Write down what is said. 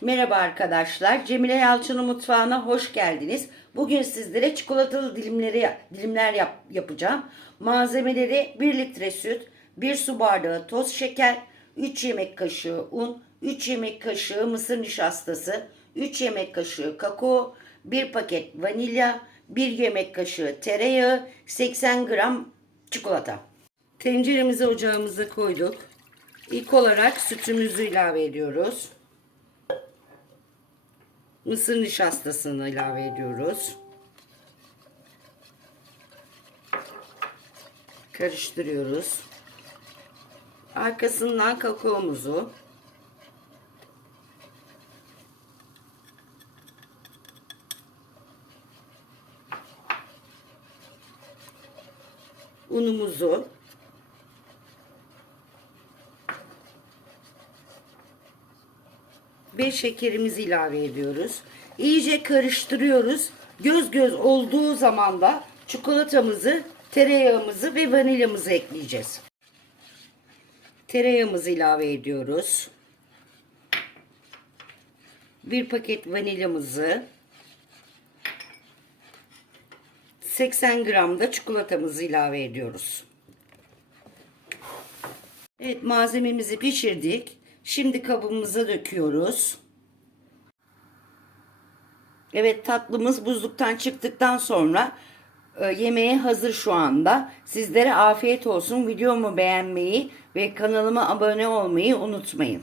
Merhaba arkadaşlar. Cemile Yalçın'ın mutfağına hoş geldiniz. Bugün sizlere çikolatalı dilimleri dilimler yap, yapacağım. Malzemeleri 1 litre süt, 1 su bardağı toz şeker, 3 yemek kaşığı un, 3 yemek kaşığı mısır nişastası, 3 yemek kaşığı kakao, 1 paket vanilya, 1 yemek kaşığı tereyağı, 80 gram çikolata. Tenceremizi ocağımıza koyduk. İlk olarak sütümüzü ilave ediyoruz. Mısır nişastasını ilave ediyoruz. Karıştırıyoruz. Arkasından kakaomuzu unumuzu ve şekerimizi ilave ediyoruz. İyice karıştırıyoruz. Göz göz olduğu zaman da çikolatamızı, tereyağımızı ve vanilyamızı ekleyeceğiz. Tereyağımızı ilave ediyoruz. Bir paket vanilyamızı 80 gram da çikolatamızı ilave ediyoruz. Evet malzememizi pişirdik. Şimdi kabımıza döküyoruz. Evet tatlımız buzluktan çıktıktan sonra e, yemeğe hazır şu anda. Sizlere afiyet olsun. Videomu beğenmeyi ve kanalıma abone olmayı unutmayın.